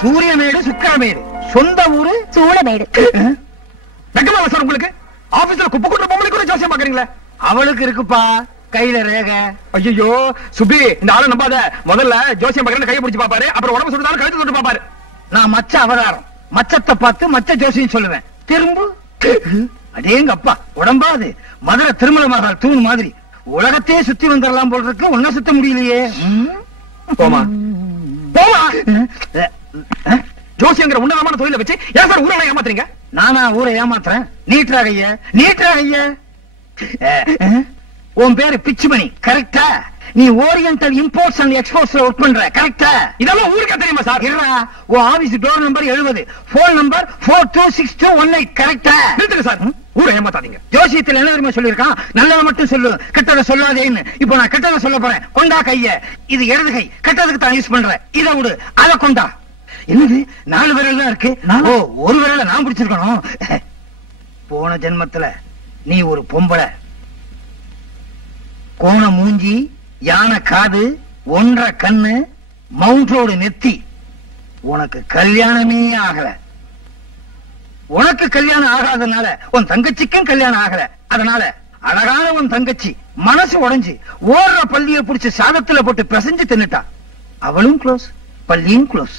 சூரியமேடு சுக்கிரமேடு. சொந்த ஊரு சூளமேடு. வெக்கமா சார் உங்களுக்கு? ஆபீஸ்ல குப்பை கொண்டு பொம்பளை கூட ஜோசியம் பாக்குறீங்களா? அவளுக்கு இருக்குப்பா கையில ரேக. ஐயோ சுபி, இந்த ஆளை நம்பாத. முதல்ல ஜோசியம் பாக்குறேன்னு கையை பிடிச்சு பாப்பாரு, அப்புறம் உடம்பு சொல்லிட்டாலும் கழுத்து தொட்டு பாப்பாரு. நான் மச்ச அவதாரம், மச்சத்தை பார்த்து மச்ச ஜோசியம் சொல்லுவேன். திரும்ப அடேங்க அப்பா, உடம்பாது மதுரை திருமல மகால் தூண் மாதிரி உலகத்தையே சுத்தி வந்துடலாம் போல இருக்கு. ஒன்னும் சுத்த முடியலையே. போமா போமா. ஜோசியங்கிற உன்னதமான தொழில வச்சு ஏன் சார் ஊரெல்லாம் ஏமாத்துறீங்க? நானா ஊரை ஏமாத்துறேன்? நீட்ராக ஐயா, நீட்ராக ஐயா. உன் பேரு பிச்சுமணி கரெக்டா? நீ ஓரியன்டல் இம்போர்ட்ஸ் அண்ட் எக்ஸ்போர்ட்ஸ்ல ஒர்க் பண்ற கரெக்டா? இதெல்லாம் ஊருக்கே தெரியுமா சார்? இருடா, உன் office door number 70, phone number 426218 கரெக்டா? நிறுத்துங்க சார், ஊரை ஏமாத்தாதீங்க. ஜோசியத்தில் என்ன தெரியுமா சொல்லிருக்கான்? நல்லதை மட்டும் சொல்லு, கெட்டதை சொல்லாதேன்னு. இப்போ நான் கெட்டதை சொல்ல போறேன். கொண்டா கைய. இது இடது கை, கெட்டதுக்கு தான் யூஸ் பண்றேன். இதை விடு, அதை கொண்டா. என்னது 4 விரல் தான் இருக்கு? ஓ, ஒரு விரல நான் பிடிச்சிருக்கணும். போன ஜென்மத்துல நீ ஒரு பொம்பளை, கோண மூஞ்சி, யானை காது, 1.5 கண்ணு, மவுண்ட் ரோடு நெத்தி. உனக்கு கல்யாணமே ஆகல. உனக்கு கல்யாணம் ஆகாதனால உன் தங்கச்சிக்கும் கல்யாணம் ஆகல. அதனால அழகான உன் தங்கச்சி மனசு உடைஞ்சு ஓடுற பள்ளியை பிடிச்சு சாதத்துல போட்டு பிசைஞ்சு தின்னுட்டா. அவளும் க்ளோஸ், பள்ளியும் க்ளோஸ்.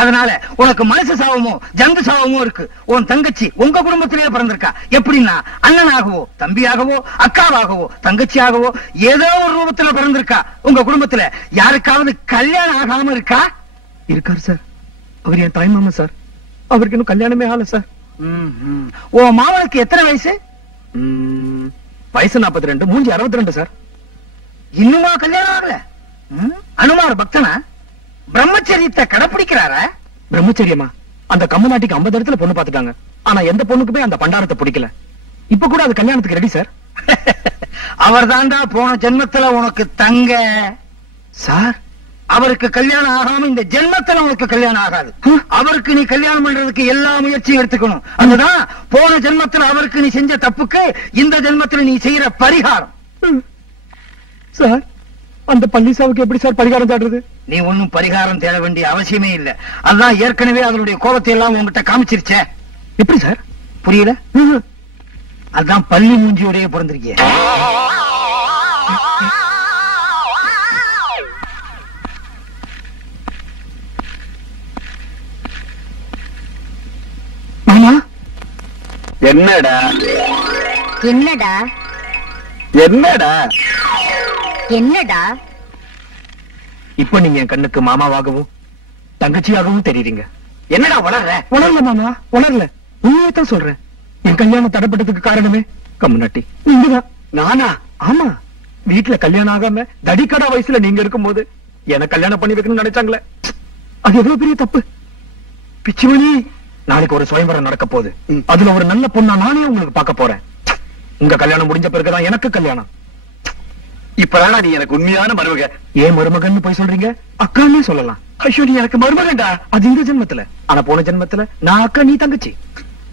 அதனால உனக்கு மனசு சாவமோ ஜந்து சாவமோ இருக்கு. உன் தங்கச்சி உங்க குடும்பத்திலேயே பிறந்திருக்கா. எப்படின்னா அண்ணனாகவோ தம்பியாகவோ அக்காவாகவோ தங்கச்சியாகவோ ஏதோ ஒரு ரூபத்துல பிறந்திருக்கா. உங்க குடும்பத்துல யாருக்காவது கல்யாணம் ஆகாம இருக்கா? இருக்காரு சார், அவர் என் தாய் மாமா சார். அவருக்கு இன்னும் கல்யாணமே ஆகல சார். உன் மாமனுக்கு எத்தனை வயசு? வயசு 42, மூஞ்சி 62 சார். இன்னுமா கல்யாணம் ஆகல? அனுமார் பக்தனா? பிரம்மச்சரியத்தை கடைபிடிக்கிறாரா? பிரம்மச்சரியமா? அந்த கம்மநாட்டிக்கு 50 இடத்துல பொண்ணு பாத்துட்டாங்க. ஆனா எந்த பொண்ணுக்குமே அந்த பண்டாரத்தை பிடிக்கல. இப்ப கூட அது கல்யாணத்துக்கு ரெடி சார். அவர் தாண்டா போன ஜென்மத்துல உனக்கு தங்க. சார், அவருக்கு கல்யாணம் ஆகாம இந்த ஜென்மத்துல உனக்கு கல்யாணம் ஆகாது. அவருக்கு நீ கல்யாணம் பண்றதுக்கு எல்லா முயற்சியும் எடுத்துக்கணும். அதுதான் போன ஜென்மத்துல அவருக்கு நீ செஞ்ச தப்புக்கு இந்த ஜென்மத்துல நீ செய்யற பரிகாரம். சார், அந்த பள்ளிசாவுக்கு எப்படி சார் பரிகாரம் தேடுறது? நீ ஒன்னும் பரிகாரம் தேட வேண்டிய அவசியமே இல்ல. அதான் ஏற்கனவே அதனுடைய கோபத்தை எல்லாம் உங்ககிட்ட காமிச்சிருச்சே. எப்படி சார்? புரியல? அதான் பள்ளி மூஞ்சியோடய பிறந்திருக்கிய. மாமா, என்னடா என்னடா என்னடா என்னடா? இப்ப நீங்க என் கண்ணுக்கு மாமாவாகவும் தங்கச்சியாகவும் தெரியுறீங்க. என்னடா வளர்ற? உணரல மாமா, உணரல. உண்மையத்தான் சொல்றேன். என் கல்யாணம் தடைப்பட்டதுக்கு காரணமே கம்முனாட்டி நீங்கதான். நானா? ஆமா, வீட்டுல கல்யாணம் ஆகாம தடிக்கடா வயசுல நீங்க இருக்கும் போது எனக்கு கல்யாணம் பண்ணி வைக்கணும்னு நினைச்சாங்களே, அது எவ்வளவு பெரிய தப்பு. பிச்சுமணி, நாளைக்கு ஒரு சுயம்பரம் நடக்க போகுது. அதுல ஒரு நல்ல பொண்ணா நானே உங்களுக்கு பார்க்க போறேன். உங்க கல்யாணம் முடிஞ்ச பிறகுதான் எனக்கு கல்யாணம். இப்பதானா நீ எனக்கு உண்மையான மருமக. ஏன் மருமகன்னு போய் சொல்றீங்க? அக்கான்னே சொல்லலாம். ஐயோ, நீ எனக்கு மருமகன்டா. அது இந்த ஜென்மத்துல. ஆனா போன ஜென்மத்துல நான் அக்கா, நீ தங்கச்சி.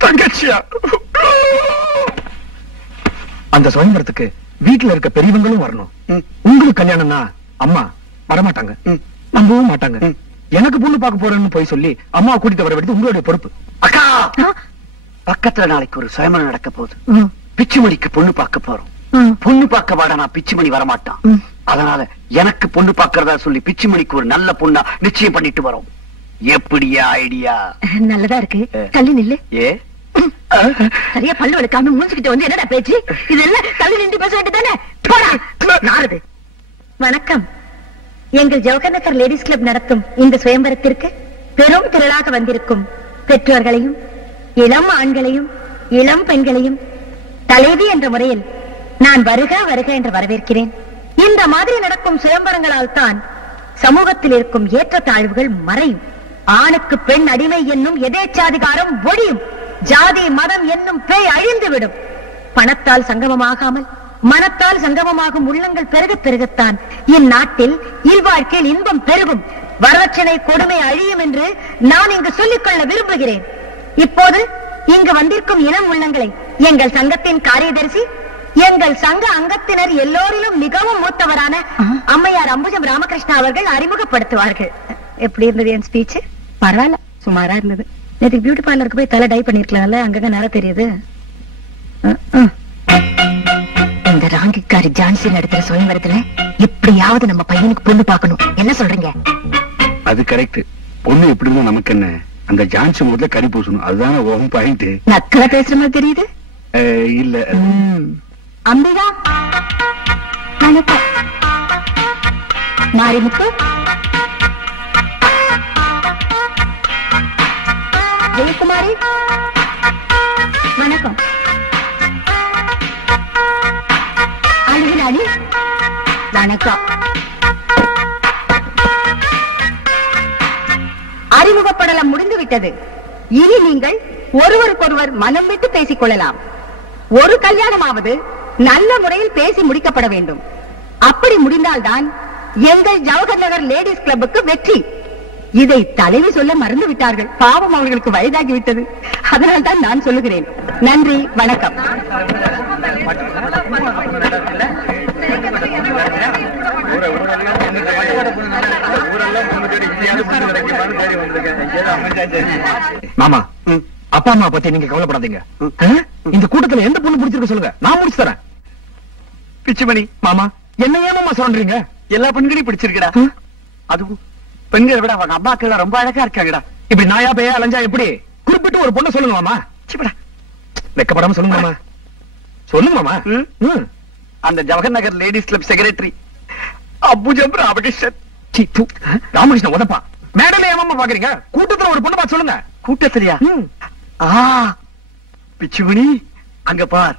தங்கச்சியா? அந்த சுயம்பரத்துக்கு வீட்டுல இருக்க பெரியவங்களும் வரணும். உங்களுக்கு கல்யாணம்னா அம்மா வரமாட்டாங்க, நம்பவும் மாட்டாங்க. எனக்கு பொண்ணு பார்க்க போறேன்னு போய் சொல்லி அம்மா கூட்டிட்டு வர வேண்டியது உங்களுடைய பொறுப்பு. அக்கா, பக்கத்துல நாளைக்கு ஒரு சுயமரம் நடக்க போகுது. பிச்சுமணிக்கு பொண்ணு பார்க்க போறோம். பொண்ணு பார்க்க வாடா, நான் பிச்சுமணி வரமாட்டான். அதனால எனக்கு பொண்ணு பார்க்கறதா சொல்லி பிச்சுமணிக்கு ஒரு நல்ல பொண்ணா நிச்சயம் பண்ணிட்டு வரோம். எப்படியா ஐடியா? நல்லதா இருக்கு. தள்ளி நில்லு. ஏ, சரியா பல்லு வளர்க்காம மூஞ்சிக்கிட்டு வந்து என்னடா பேச்சு இதெல்லாம்? தள்ளி நின்று பேச வேண்டியதானே? நாரது. வணக்கம். எங்கள் ஜவஹர் நகர் லேடிஸ் கிளப் நடத்தும் இந்த சுயம்பரத்திற்கு பெரும் திரளாக வந்திருக்கும் பெற்றோர்களையும் இளம் ஆண்களையும் இளம் பெண்களையும் தலைவி என்ற முறையில் நான் வருக வருக என்று வரவேற்கிறேன். இந்த மாதிரி நடக்கும் சுயம்பரங்களால் தான் சமூகத்தில் இருக்கும் ஏற்றத்தாழ்வுகள் மறையும். ஆணுக்கு பெண் அடிமை என்னும் எதேச்சாதிகாரம் ஒழியும். ஜாதி மதம் என்னும் பேய் அழிந்துவிடும். பணத்தால் சங்கமமாகாமல் மனத்தால் சங்கமமாகும் உள்ளங்கள் பெருக பெருகத்தான் இந்நாட்டில் இல்வாழ்க்கையில் இன்பம் பெருகும். வரட்சணை கொடுமை அழியும் என்று நான் இங்கு சொல்லிக்கொள்ள விரும்புகிறேன். இப்போது இங்கு வந்திருக்கும் இளம் உள்ளங்களை எங்கள் சங்கத்தின் காரியதரிசி, எங்கள் சங்க அங்கத்தினர் எல்லோரிலும் மிகவும் மூத்தவரான அம்மையார் அம்புஜம் ராமகிருஷ்ணா அவர்கள் அறிமுகப்படுத்துவார்கள். எப்படி இருந்தது என் ஸ்பீச்? பரவாயில்ல, சுமாரா இருந்தது. நேற்று பியூட்டி பார்லருக்கு போய் தலை டை பண்ணிருக்கலாம்ல, அங்கங்க நேரம் தெரியுது. இந்த ராங்கிக்காரி ஜான்சி நடத்துற சுயம்பரத்துல எப்படியாவது நம்ம பையனுக்கு பொண்ணு பார்க்கணும். என்ன சொல்றீங்க? அது கரெக்ட். பொண்ணு எப்படி இருந்தா நமக்கு என்ன? அந்த ஜான்சி முதல்ல கறி பூசணும். அதுதானே உன் பாயிண்ட். நக்கலா பேசுற மாதிரி தெரியுது. இல்ல அம்பிகா, வணக்கம். மாரிமுத்து, ஜெயக்குமாரி, வணக்கம். அழகிராணி, வணக்கம். அறிமுகப்படலம் முடிந்து விட்டது. இனி நீங்கள் ஒருவருக்கொருவர் மனம் விட்டு பேசிக் கொள்ளலாம். ஒரு கல்யாணமாவது நல்ல முறையில் பேசி முடிக்கப்பட வேண்டும். அப்படி முடிந்தால்தான் எங்கள் ஜவஹர் நகர் லேடிஸ் கிளப்புக்கு வெற்றி. இதை தலைவி சொல்ல மறந்து விட்டார்கள். பாவம், அவர்களுக்கு வயதாகிவிட்டது. அதனால் தான் நான் சொல்லுகிறேன். நன்றி, வணக்கம். மாமா, அப்பா அம்மா பத்தி நீங்க கவலைப்படாதீங்க. இந்த கூட்டத்துல எந்த பொண்ணு பிடிச்சிருக்கு சொல்லுங்க, நான் முடிச்சு தரேன். பிச்சுமணி மாமா, என்ன ஏமாமா சொல்றீங்க? எல்லா பெண்களையும் பிடிச்சிருக்கடா. அதுவும் பெண்களை விட அவங்க அம்மாக்கள் ரொம்ப அழகா இருக்காங்கடா. இப்படி நாயா பேயா அலைஞ்சா எப்படி? குறிப்பிட்டு ஒரு பொண்ணு சொல்லுங்க மாமா. வெக்கப்படாம சொல்லுங்க மாமா. சொல்லுங்க மாமா. அந்த Jawahar Nagar ladies club secretary அபுஜம் ராமகிருஷ்ணன். ராமகிருஷ்ணன் உதப்பா. மேடல ஏமாமா பாக்குறீங்க? கூட்டத்துல ஒரு பொண்ணு பார்த்து சொல்லுங்க. கூட்டத்திலையா? பிச்சுமணி, அங்க பார்,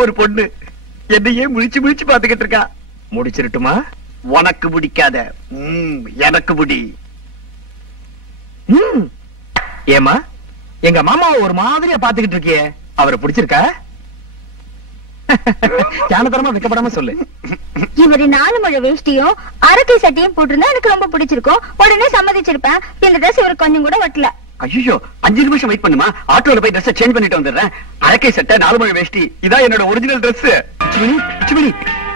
ஒரு பொண்ணு என்னையே முழிச்சு முழிச்சு பாத்துக்கிட்டு இருக்கா. முடிச்சிருட்டுமா? உனக்கு முடிக்காத, எனக்கு முடி. ஏமா, எங்க மாமாவை ஒரு மாதிரியா பாத்துக்கிட்டு இருக்கியே, அவரை பிடிச்சிருக்கா? ஞானதரமா வைக்கப்படாம சொல்லு. இவரு 4 முழ வேஷ்டியும் அரக்கை சட்டையும் போட்டிருந்தா எனக்கு ரொம்ப பிடிச்சிருக்கும். உடனே சம்மதிச்சிருப்பேன். இந்த ட்ரெஸ் இவரு கொஞ்சம் கூட ஒட்டல. ஐயோ, 5 நிமிஷம் வெயிட் பண்ணுமா? ஆட்டோல போய் ட்ரெஸ் சேஞ்ச் பண்ணிட்டு வந்துடுறேன். அரக்கை சட்டை, 4 முழ வேஷ்டி, இதான் என்னோட ஒரிஜினல் ட்ரெஸ். பிச்சுமணி,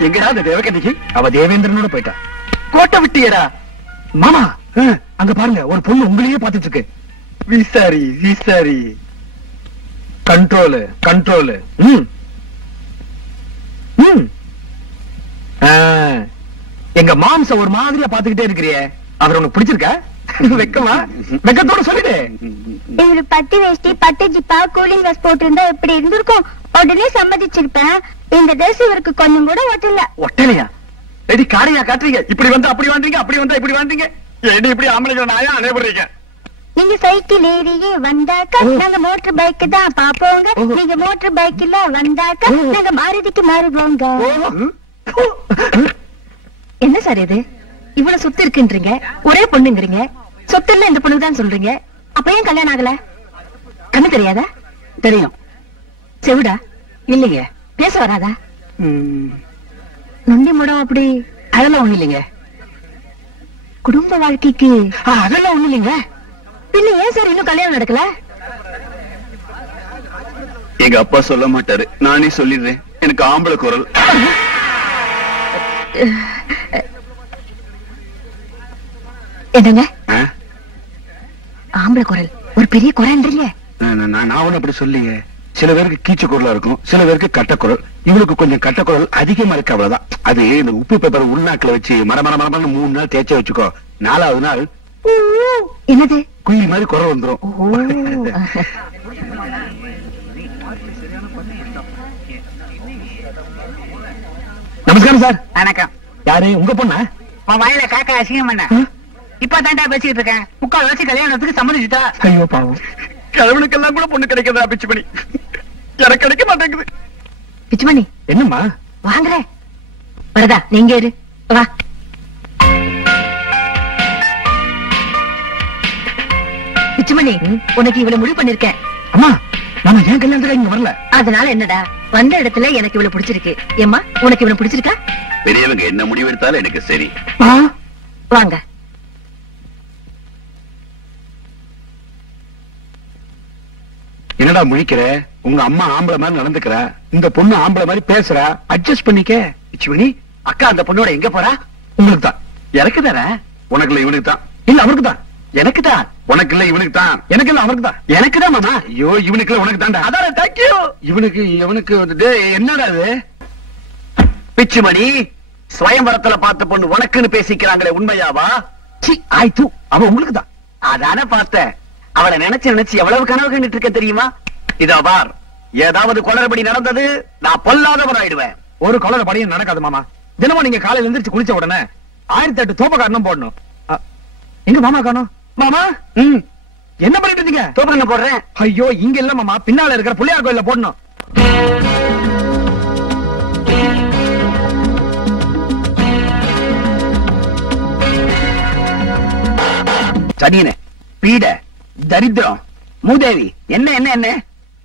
எங்கடா அந்த தேவகன்னிக்கு? அவ தேவேந்திரனோட போயிட்டா. கோட்டை விட்டியடா. மாமா, அங்க பாருங்க, ஒரு பொண்ணு உங்களையே பாத்துட்டு இருக்கு. விசாரி விசாரி. Control control. எங்க மாம்ச ஒரு மாதிரியா பாத்துக்கிட்டே இருக்கிறியே, அவர் உனக்கு பிடிச்சிருக்கா? வெக்கமா? வெக்கத்தோட சொல்லிடு. இவரு பட்டு வேஷ்டி, பட்டு ஜிப்பா, கூலிங் ட்ரெஸ் போட்டிருந்தா எப்படி இருந்திருக்கும்? உடனே சம்மதிச்சிருப்பேன். இந்த ட்ரெஸ் இவருக்கு கொஞ்சம் கூட ஒட்டல. ஒட்டலையா? ரெடி காரையா காட்டுறீங்க? இப்படி வந்து அப்படி வாண்டீங்க, அப்படி வந்தா இப்படி வாண்டீங்க. ஏடி இப்படி ஆம்பளைங்க நாயா அனைவரீங்க? நீங்க சைக்கிள் ஏறியே வந்தாக்கா நாங்க மோட்டர் பைக் தான் பாப்போங்க. நீங்க மோட்டர் பைக்ல வந்தாக்கா நாங்க மாருதிக்கு மாறுவோங்க. என்ன சார் இது? இவ்வளவு சொத்து இருக்குன்றீங்க, ஒரே பொண்ணுங்கிறீங்க. சொத்து இல்ல இந்த பொண்ணு தான் சொல்றீங்க. அப்ப ஏன் கல்யாணம் ஆகல? கண்ணு தெரியாதா? தெரியும். செவிடா? இல்லைங்க. பேச வராதா? நொண்டி முடம் அப்படி? அதெல்லாம் ஒண்ணு இல்லைங்க. குடும்ப வாழ்க்கைக்கு அதெல்லாம் ஒண்ணு இல்லைங்க. பின்ன ஏன் சார் இன்னும் கல்யாணம் நடக்கல? எங்க அப்பா சொல்ல மாட்டாரு, நானே சொல்லிடுறேன். எனக்கு ஆம்பளை குரல். என்னங்க ஆம்பளை குரல்? ஒரு பெரிய குரல்ன்றீங்க. நான் ஒண்ணு அப்படி சொல்லிங்க. சில பேருக்கு கீச்ச குரலா இருக்கும், சில பேருக்கு கட்டக்குரல். இவளுக்கு கொஞ்சம் கட்டக்குரல் அதிகமா இருக்கு, அவ்வளவுதான். அது இந்த உப்பு பேப்பர் உள்நாக்குல வச்சு மரமரமரமான 3 நாள் தேய்ச்ச வச்சுக்கோ. 4வது நாள் என்னது குயில் மாதிரி குரல் வந்துரும். நமஸ்காரம் சார். வணக்கம். யாரு? உங்க பொண்ணா? வயல காக்கா அசிங்கம் பண்ண. இப்ப தாண்டா பேசிட்டு இருக்கேன். 3/4 வச்சு கல்யாணத்துக்கு சம்மதிச்சுட்டா. ஐயோ பாவம். கடவுளுக்கெல்லாம் கூட பொண்ணு கிடைக்கிறதா பிச்சுமணி? எனக்கு கிடைக்க மாட்டேங்குது. பிச்சுமணி என்னம்மா? வாங்குற வரதா? நீங்க இரு, வா. பிச்சுமணி, உனக்கு இவ்வளவு முடிவு பண்ணிருக்கேன். அம்மா, நாம ஏன் கல்யாணத்துக்கு இங்க வரல? அதனால என்னடா, வந்த இடத்துல எனக்கு இவ்வளவு பிடிச்சிருக்கு. ஏம்மா, உனக்கு இவ்வளவு பிடிச்சிருக்கா? பெரியவங்க என்ன முடிவு எடுத்தாலும் எனக்கு சரி. வாங்க. என்னடா முழிக்கிற? உங்க அம்மா ஆம்பளை மாதிரி நடந்துக்கிறா, இந்த பொண்ணு ஆம்பளை மாதிரி பேசுறா. அட்ஜஸ்ட் பண்ணிக்க. பிச்சுமணி, அக்கா அந்த பொண்ணோட எங்க போறா? உங்களுக்கு தான். எனக்கு தானே? உனக்குல இவனுக்கு தான். இல்ல அவருக்கு தான். எனக்கு தான். உனக்கு இல்ல இவனுக்கு தான். எனக்கு இல்ல அவருக்கு தான். எனக்கு தான் மாமா. ஐயோ இவனுக்கு இல்ல உனக்கு தான்டா. அதான் தேங்க்யூ. இவனுக்கு வந்துட்டு என்னடா அது? பிச்சுமணி, ஸ்வயம்பரத்துல பார்த்த பொண்ணு உனக்குன்னு பேசிக்கிறாங்களே, உண்மையாவா? ஆயிட்டு அவன் உங்களுக்கு தான். அதான பார்த்தேன். அவளை நினைச்சு எவ்வளவு கனவு கண்டுட்டு இருக்க தெரியுமா? இதோ பார், ஏதாவது குளறுபடி நடந்தது, நான் பொல்லாதவன் ஆயிடுவேன். ஒரு கொலர படியும் நடக்காது மாமா. தினமும் நீங்க காலையில எந்திரிச்சு குளிச்ச உடனே 1008 தோப்ப காரணம் போடணும். எங்க மாமா காணோம்? மாமா என்ன பண்ணிட்டு இருந்தீங்க? தோப்பு என்ன போடுறேன்? ஐயோ இங்க இல்ல மாமா, பின்னால இருக்கிற பிள்ளையார் கோயில்ல போடணும். சனியனே, பீட, தரித்திரம், மூதேவி, என்ன என்ன என்ன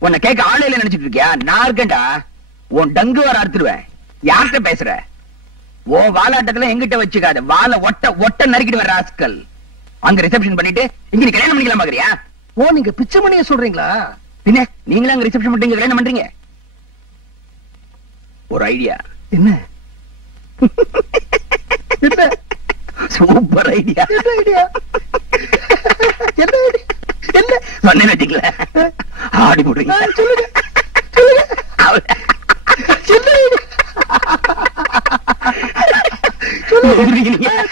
உன்னை கேட்க ஆளையில நினைச்சிட்டு இருக்கியா? நான் இருக்கேன்டா. உன் டங்கு வர அறுத்துடுவேன். யார்கிட்ட பேசுற? ஓ வாலாட்டத்துல எங்கிட்ட வச்சுக்காத. வாழ ஒட்ட நறுக்கிட்டு வர ராஸ்கல். அங்க ரிசப்ஷன் பண்ணிட்டு இங்க நீ கல்யாணம் பண்ணிக்கலாம் பாக்குறியா? ஓ நீங்க பிச்சைமணிய சொல்றீங்களா? பின்ன நீங்களும் அங்க ரிசப்ஷன் பண்ணிட்டு இங்க கல்யாணம் பண்றீங்க? ஒரு ஐடியா. என்ன? என்ன? Super idea. என்ன ஐடியா? என்ன ஐடியா? என்ன சொன்னேன்னு வச்சுக்கல, ஆடி போடுறீங்க. சொல்லுங்க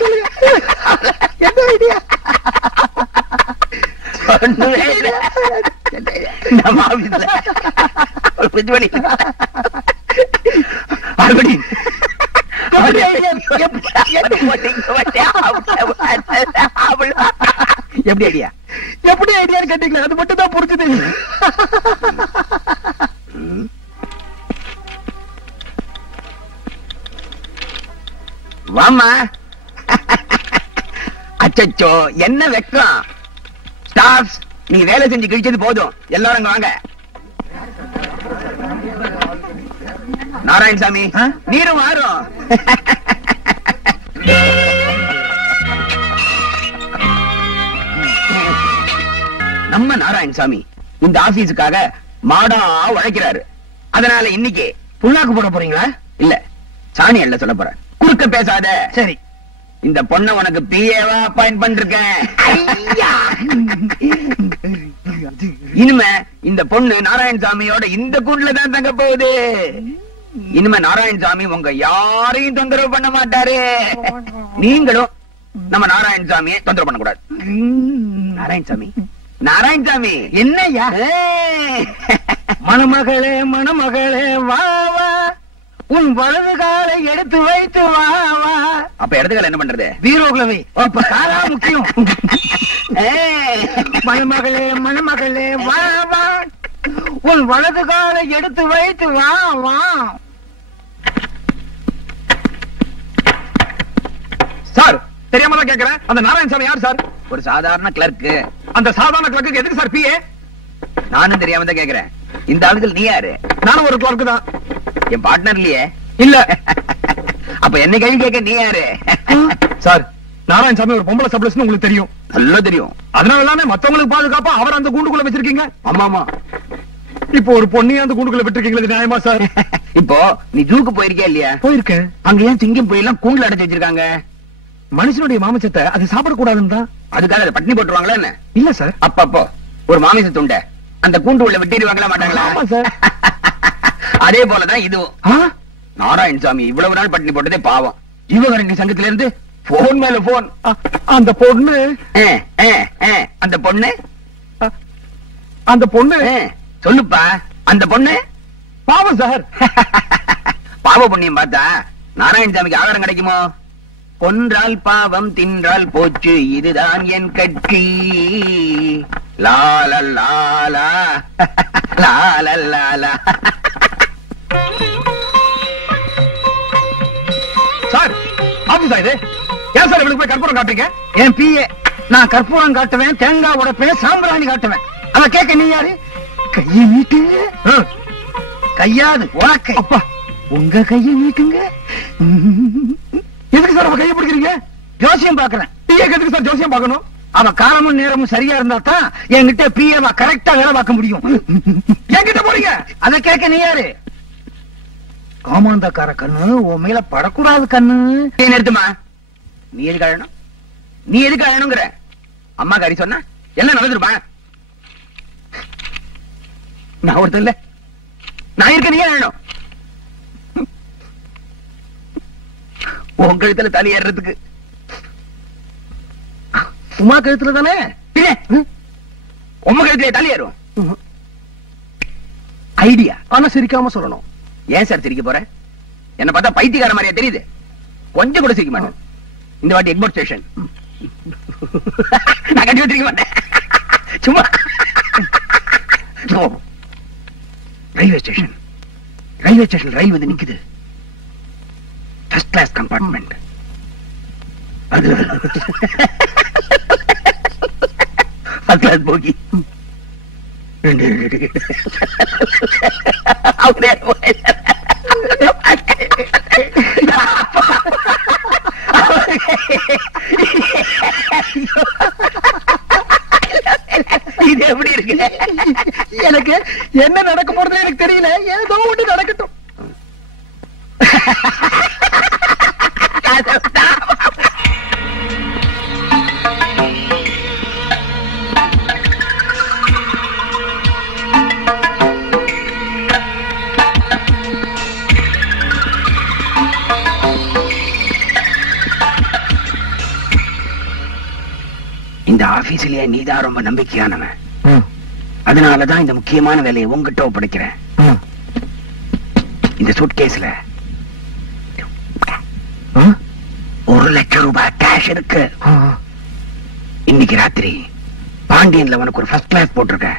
சொல்லுங்க. என்ன ஐடியா? நம்ம ஆபீஸ்ல ஒரு பிச்சுமணி மறுபடியும் எப்படி ஐடியா? எப்படி ஐடியான்னு கேட்டீங்களா? அது மட்டும் தான் புரிஞ்சுது. வாமா. அச்சச்சோ என்ன வெக்கம். ஸ்டாஃப்ஸ், நீங்க வேலை செஞ்சு கிழிச்சது போதும், எல்லாரும் அங்க வாங்க. நாராயணசாமி நீரும் வாரும். நம்ம நாராயணசாமி இந்த ஆபீஸுக்காக மாடா உழைக்கிறாரு. அதனால இன்னைக்கு புண்ணாக்கு போட போறீங்களா? இல்ல, சாணி அல்ல சொல்ல போறேன். குறுக்க பேசாத. சரி. இந்த பொண்ண உனக்கு பிஏவா அப்பாயிண்ட் பண்ணிருக்கேன். இனிமே இந்த பொண்ணு நாராயணசாமியோட இந்த கூண்டுல தான் தங்க போகுது. இனிமே நாராயணசாமி உங்க யாரையும் தொந்தரவு பண்ண மாட்டாரு. நீங்களும் நம்ம நாராயணசாமியை தொந்தரவு பண்ண கூடாது. நாராயணசாமி, நாராயணசாமி என்னையா? மணமகளே மணமகளே வா வா, உன் வலது காலை எடுத்து வைத்து வா வா. அப்ப இடத்துக்கால என்ன பண்றது? வீரோகுலவை அப்ப காலா முக்கியம். மணமகளே மணமகளே வா வா, உன் வலது காலை எடுத்து வைத்து வா வா. சார் தெரியாம தான் கேக்குறேன், அந்த நாராயணசாமி யார் சார்? ஒரு சாதாரண கிளர்க்கு. அந்த சாதாரண கிளர்க்கு எதுக்கு சார் பிஏ? நானும் தெரியாம தான் கேக்குறேன். இந்த ஆளுகள் நீ யாரு? நானும் ஒரு கிளர்க்கு தான். என் பார்ட்னர் இல்லையே. இல்ல. அப்ப என்ன கேள்வி கேட்க நீ யாரு? சார், நாராயணசாமி ஒரு பொம்பளை சப்ளஸ்னு உங்களுக்கு தெரியும். நல்லா தெரியும். அதனால தானே மத்தவங்களுக்கு பாதுகாப்பா அவர் அந்த கூண்டுக்குள்ள வச்சிருக்கீங்க. ஆமா ஆமா. இப்போ ஒரு பொண்ணையும் அந்த கூண்டுக்குள்ள விட்டுருக்கீங்களா? நியாயமா சார்? இப்போ நீ ஜூக்கு போயிருக்கியா இல்லையா? போயிருக்கேன். அங்க ஏன் சிங்கம் போயெல்லாம் கூண்டுல அடைச்சு வச்சிருக்காங்க? மனுஷனுடைய மாமிசத்தை அது சாப்பிடக்கூடாதுன்னு தான். அதுக்காக அதை பட்டினி போட்டுருவாங்களா என்ன? இல்ல சார். அப்பப்போ ஒரு மாமிச துண்டை அந்த கூண்டு உள்ள விட்டிடுவாங்களா மாட்டாங்களா? ஆமா சார். அதே போலதான் இதுவும். நாராயணசாமி இவ்வளவு நாள் பட்டினி போட்டதே பாவம். ஜீவகாருண்ய சங்கத்துல இருந்து போன் மேல போன். அந்த பொண்ணு அந்த பொண்ணு அந்த பொண்ணு சொல்லுப்பா. அந்த பொண்ணு பாவம் சார். பாவ புண்ணியம் பார்த்தா நாராயணசாமிக்கு ஆகாரம் கிடைக்குமோ? கொன்றால் பாவம், தின்றால் போச்சு, இதுதான் என் கட்சி. லால லாலா லால லாலா. சார் ஆபீஸா இது? ஏன் சார் இவளுக்கு போய் கற்பூரம் காட்டுறீங்க? என் பிஏ. நான் கற்பூரம் காட்டுவேன், தேங்காய் உடைப்பேன், சாம்பிராணி காட்டுவேன். அத கேட்க நீ யாரு? கையை நீட்டு. கையாது உனக்கு. அப்பா, உங்க கையை நீட்டுங்க. எதுக்கு சார் அவ கையை பிடிக்கிறீங்க? ஜோசியம் பாக்குறேன். பிஏக்கு எதுக்கு சார் ஜோசியம் பார்க்கணும்? அவ காலமும் நேரமும் சரியா இருந்தா தான் என்கிட்ட பிஏவா கரெக்டா வேலை பார்க்க முடியும். என்கிட்ட போறீங்க? அத கேட்க நீ யாரு? காமாந்தக்கார கண்ணு உன் மேல படக்கூடாது கண்ணு. நிறுத்துமா. நீ எது கழணும்? நீ எதுக்கு அழணுங்கிற? அம்மா காரி சொன்னா எல்லாம் நடந்துருப்பா. நான் ஒருத்தன் இல்ல, நான் இருக்க நீ அழணும். உன் கழுத்துல தலை ஏறுறதுக்கு உமா கழுத்துல தானே? உம்ம கழுத்துல தலை ஏறும். ஐடியா. ஆனா சிரிக்காம சொல்லணும். ஏன் சார் சிரிக்க போற? என்ன பார்த்தா பைத்தியக்கார மாதிரியா தெரியுது? கொஞ்சம் கூட சிரிக்க மாட்டேன். இந்த வாட்டி எக்மோர் ஸ்டேஷன் நான் கண்டிப்பா சிரிக்க மாட்டேன். சும்மா ரயில்வே ஸ்டேஷன் ரயில் வந்து நிக்குது. First class compartment. அது ஃபர்ஸ்ட் கிளாஸ் போகி. இது எப்படி இருக்கு? எனக்கு என்ன நடக்க போறது எனக்கு தெரியல. ஏதோ ஒண்ணு நடக்கட்டும். இந்த ஆபீஸ்லயே நீதான் ரொம்ப நம்பிக்கையானவன். அதனாலதான் இந்த முக்கியமான வேலையை உங்ககிட்ட ஒப்படைக்கிறேன். இந்த சூட்கேஸ்ல 1 லட்சம் ரூபாய் கேஷ் இருக்கு. இன்னைக்கு ராத்திரி பாண்டியன்ல உனக்கு ஒரு ஃபர்ஸ்ட் கிளாஸ் போட்டிருக்க.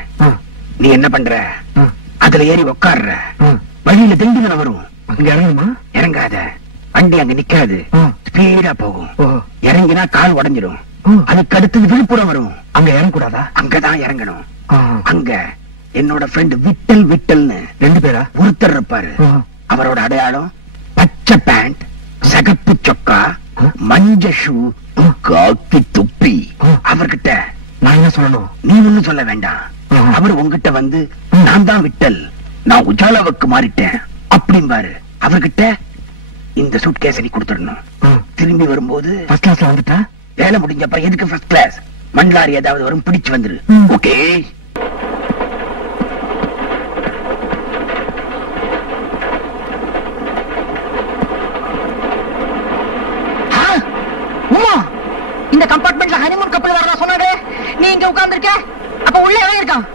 நீ என்ன பண்ற? அதுல ஏறி உட்கார்ற. வழியில திண்டிவனம் வரும். அங்க இறங்குமா? இறங்காத. வண்டி அங்க நிக்காது. ஸ்பீடா போகும். இறங்கினா கால் உடைஞ்சிடும். அதுக்கு அடுத்தது விழுப்புரம் வரும். அங்க இறங்கக்கூடாதா? அங்கதான் இறங்கணும். அங்க என்னோட ஃப்ரெண்ட் விட்டல்னு 2 பேரா ஒருத்தர் இருப்பாரு. அவரோட அடையாளம் பச்சை பேண்ட், சகப்பு சொக்கா, மஞ்ச ஷூ, காக்கி தொப்பி. அவர்கிட்ட நான் என்ன சொல்லணும்? நீ ஒண்ணும் சொல்ல வேண்டாம். அவர் உங்ககிட்ட வந்து நான் தான் விட்டல், நான் உஜாலாவுக்கு மாறிட்டேன் அப்படிம்பாரு. அவர்கிட்ட இந்த சூட்கேஸை நீ கொடுத்துடணும். திரும்பி வரும்போது ஃபர்ஸ்ட் கிளாஸ்ல வந்துட்டா வேலை முடிஞ்சப்ப எதுக்கு ஃபர்ஸ்ட் கிளாஸ்? மண்லாரி ஏதாவது வரும், பிடிச்சு வந்துரு. ஓகே? உமா, இந்த கம்பார்ட்மெண்ட்ல ஹனிமூன் கப்பல் வரதா சொன்னாரு. நீ இங்க உட்கார்ந்திருக்க. அப்ப உள்ள எவன் இருக்கான்?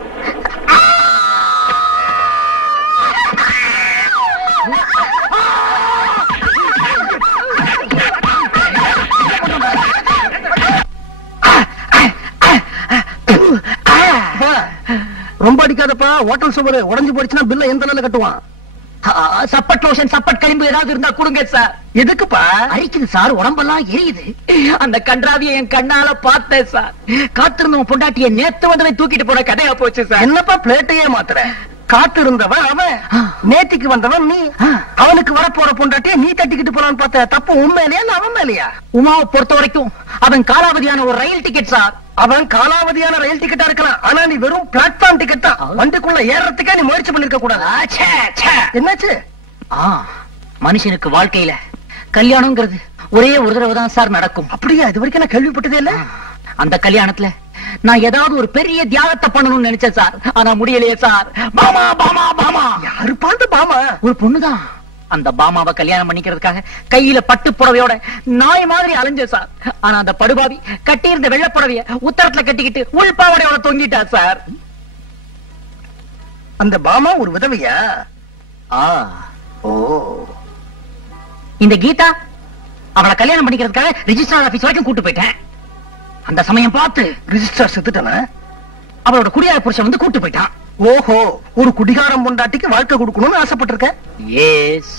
ரொம்ப அடிக்காதப்பா. ஹோட்டல் சுவர் உடைஞ்சு போயிடுச்சுன்னா பில்ல எந்த நிலையில கட்டுவான்? சப்பட் லோஷன், சப்பட் களிம்பு ஏதாவது இருந்தா கொடுங்க சார். எதுக்குப்பா? அரிக்குது சார், உடம்பெல்லாம் எரியுது. அந்த கன்றாவிய என் கண்ணால பார்த்தேன் சார். காத்திருந்தவன் பொண்டாட்டிய நேத்து வந்தவன் தூக்கிட்டு போன கதையா போச்சு சார். என்னப்பா பிளேட்டையே மாத்துற? காத்து இருந்தவன் அவன், நேத்திக்கு வந்தவன் நீ. அவனுக்கு வரப்போற பொண்டாட்டிய நீ தட்டிக்கிட்டு போறான்னு பார்த்த. தப்பு உண்மையிலேயா அவன் மேலையா? உமாவை பொறுத்த வரைக்கும் அவன் காலாவதியான ஒரு ரயில் டிக்கெட் சார். அவன் காலாவதியான ரயில் டிக்கெட்டா இருக்கலாம். ஆனா நீ வெறும் பிளாட்ஃபார்ம் டிக்கெட் தான். வண்டிக்குள்ள ஏறதுக்கே நீ முயற்சி பண்ணிருக்க கூடாது. என்னாச்சு? மனுஷனுக்கு வாழ்க்கையில கல்யாணம்ங்கிறது ஒரே ஒரு தடவை தான் சார் நடக்கும். அப்படியா? இது வரைக்கும் நான் கேள்விப்பட்டதே இல்ல. அந்த கல்யாணத்துல நான் ஏதாவது ஒரு பெரிய தியாகத்தை பண்ணணும்னு நினைச்சேன் சார். ஆனா முடியலையே சார். பாமா பாமா பாமா. யாரு பார்த்து பாமா? ஒரு பொண்ணுதான். அந்த பாமாவை கல்யாணம் பண்ணிக்கிறதுக்காக கையில பட்டு புடவையோட நாய் மாதிரி அலைஞ்ச சார். ஆனா அந்த படுபாவி கட்டியிருந்த வெள்ளை புடவைய உத்தரத்துல கட்டிக்கிட்டு உள்பாவடையோட தொங்கிட்டா சார். அந்த பாமா ஒரு விதவையா? ஓ, இந்த கீதா அவளை கல்யாணம் பண்ணிக்கிறதுக்காக ரிஜிஸ்ட்ரார் ஆபீஸ் வரைக்கும் கூட்டு போயிட்டேன். அந்த சமயம் பார்த்து ரிஜிஸ்ட்ரார் செத்துட்டானா? அவளோட குடியார புருஷன் வந்து கூட்டு போயிட்டான். ஓஹோ, ஒரு குடிகாரம் பொண்டாட்டிக்கு வாழ்க்கை கொடுக்கணும்னு ஆசைப்பட்டிருக்க? S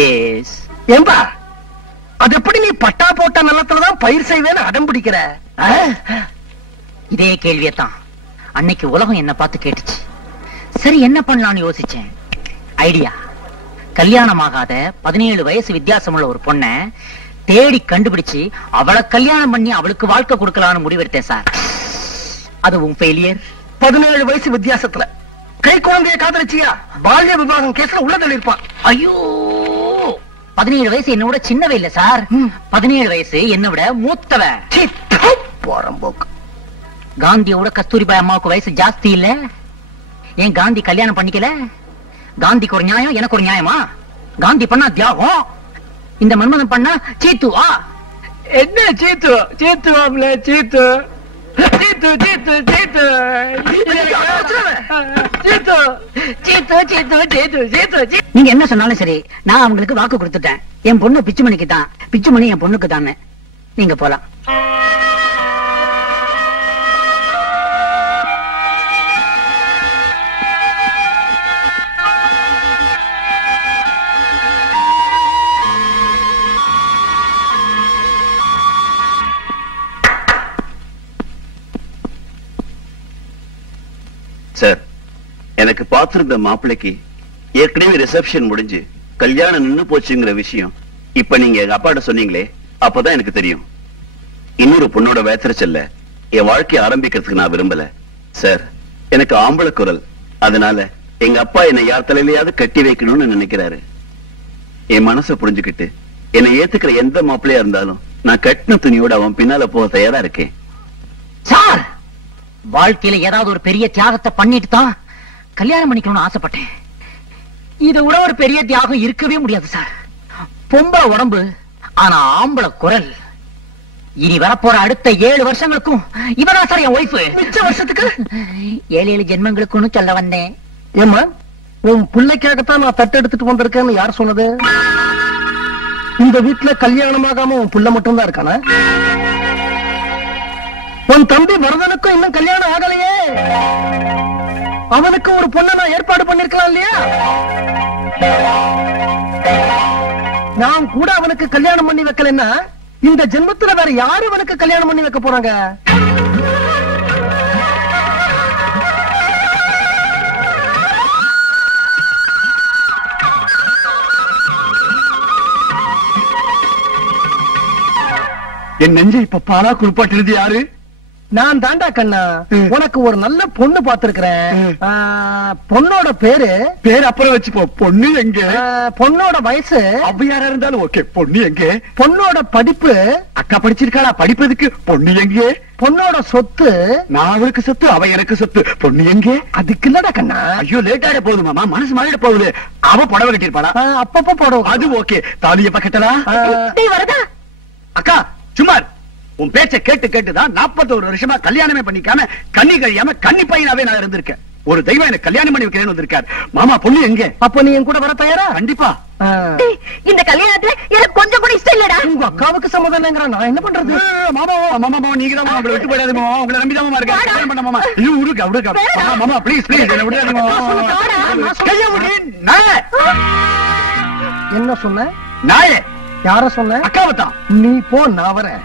S. ஏம்பா, அது எப்படி நீ பட்டா போட்ட நிலத்துலதான் பயிர் செய்வேன்னு அடம் பிடிக்கிற? இதே கேள்வியத்தான் அன்னைக்கு உலகம் என்ன பார்த்து கேட்டுச்சு. சரி என்ன பண்ணலாம்னு யோசிச்சேன். ஐடியா. கல்யாணமாகாத 17 வயசு வித்தியாசமுள்ள ஒரு பொண்ண தேடி கண்டுபிடிச்சு அவளை கல்யாணம் பண்ணி அவளுக்கு வாழ்க்கை கொடுக்கலாம்னு முடிவெடுத்தேன் சார். அதுவும் ஃபெயிலியர். 17 வயசு வித்தியாசத்துல கை குழந்தைய காதலிச்சியா? பால்ய விவாகம் கேஸ்ல உள்ள தள்ளிருப்பான். ஐயோ, 17 வயசு என்னோட சின்னவ இல்ல சார். 17 வயசு என்ன விட மூத்தவ. போறம்போக்கு. காந்தியோட கஸ்தூரிபாய் அம்மாவுக்கு வயசு ஜாஸ்தி இல்ல. ஏன் காந்தி கல்யாணம் பண்ணிக்கல? காந்திக்கு ஒரு நியாயம், எனக்கு ஒரு நியாயமா? காந்தி பண்ணா தியாகம், இந்த மன்மதன் பண்ணா சீத்துவா? என்ன சீத்து சீத்துவாம்ல சீத்து சீத்து சீத்து சீத்து சீத்து சீத்து சீத்து சீத்து சீத்து. நீங்க என்ன சொன்னாலும் சரி, நான் அவங்களுக்கு வாக்கு கொடுத்துட்டேன். என் பொண்ணு பிச்சுமணிக்கு தான், பிச்சுமணி என் பொண்ணுக்கு தானே. நீங்க போலாம். சார், எனக்கு பார்த்திருந்த மாப்பிள்ளைக்கு ஏற்கனவே ரிசப்ஷன் முடிஞ்சு கல்யாணம் நின்னு போச்சுங்கிற விஷயம் இப்ப நீங்க எங்க அப்பாட்ட சொன்னீங்களே, அப்பதான் எனக்கு தெரியும். இன்னொரு பொண்ணோட வேத்திரச்சல்ல என் வாழ்க்கையை ஆரம்பிக்கிறதுக்கு நான் விரும்பல சார். எனக்கு ஆம்பளை குரல், அதனால எங்க அப்பா என்னை யார் தலையிலையாவது கட்டி வைக்கணும்னு நினைக்கிறாரு. என் மனசை புரிஞ்சுக்கிட்டு என்னை ஏத்துக்கிற எந்த மாப்பிள்ளையா இருந்தாலும் நான் கட்டின துணியோட அவன் பின்னால போக தயாரா இருக்கேன். சார், வாழ்க்கையில ஏதாவது ஒரு பெரிய தியாகத்தை பண்ணிட்டு தான் கல்யாணம் பண்ணிக்கணும்னு ஆசைப்பட்டேன். இதை விட ஒரு பெரிய தியாகம் இருக்கவே முடியாது சார். பொம்பளை உடம்பு, ஆனா ஆம்பளை குரல். இனி வரப்போற அடுத்த 7 வருஷங்களுக்கும் இவரா சார் என் ஒய்ஃப். மிச்ச வருஷத்துக்கு 7 ஜென்மங்களுக்குன்னு சொல்ல வந்தேன். ஏமா, உன் பிள்ளைக்காகத்தான் நான் தட்டு எடுத்துட்டு வந்திருக்கேன்னு யார் சொன்னது? இந்த வீட்டுல கல்யாணமாகாம உன் பிள்ளை மட்டும் தான் இருக்கானா? உன் தம்பி வரதனுக்கும் இன்னும் கல்யாணம் ஆகலையே. அவனுக்கு ஒரு பொண்ணை நான் ஏற்பாடு பண்ணிருக்கலாம் இல்லையா? நான் கூட அவனுக்கு கல்யாணம் பண்ணி வைக்கலன்னா இந்த ஜென்மத்துல வேற யாரு அவனுக்கு கல்யாணம் பண்ணி வைக்க போறாங்க? என் நெஞ்சை இப்ப பாலா குளிப்பாட்டினது யாரு? நான் தாண்டா கண்ணா. உனக்கு ஒரு நல்ல பொண்ணு பாத்துருக்கிறேன். பொண்ணோட பேரு அப்புறம் வச்சுப்போ. பொண்ணு எங்க? பொண்ணோட வயசு அவ்வையாரா இருந்தாலும் ஓகே. பொண்ணு எங்க? பொண்ணோட படிப்பு அக்கா படிச்சிருக்காளா? படிப்பதுக்கு பொண்ணு எங்க? பொண்ணோட சொத்து நான் அவருக்கு சொத்து, அவ எனக்கு சொத்து. பொண்ணு எங்க? அதுக்கு இல்லடா கண்ணா. ஐயோ, லேட் ஆயிட போகுது மாமா, மனசு மாறிட போகுது. அவ புடவை கட்டிருப்பாளா? அப்பப்ப போடுவோம். அது ஓகே. தாலிய பக்கத்தலா? வரதா அக்கா சுமார், உன் பேச்ச கேட்டு கேட்டுதான் 41 வருஷமா கல்யாணமே பண்ணிக்காம கண்ணி கழியாம கன்னி பையனாவே நான் இருந்திருக்கேன். ஒரு தெய்வம் எனக்கு கல்யாணம் பண்ணி வைக்கிறேன்னு வந்திருக்காரு. மாமா, பொண்ணு எங்க? அப்ப நீ என் கூட வர தயாரா? கண்டிப்பா. இந்த கல்யாணத்துல எனக்கு கொஞ்சம் கூட இஷ்டம் இல்லடா. உங்க அக்காவுக்கு சம்மதம்ங்கற, நான் என்ன பண்றது? மாமா மாமா, நீங்க தான் உங்களை விட்டு போயிடாது மாமா. உங்களை நம்பி தான் மாமா இருக்கேன். கல்யாணம் பண்ண மாமா. ஐயோ, விடுங்க மாமா, ப்ளீஸ் என்ன விடாதீங்க மாமா. கைய விடு. நாயே. என்ன சொன்ன? நாயே. யார சொன்ன? அக்காவை தான். நீ போ, நான் வரேன்.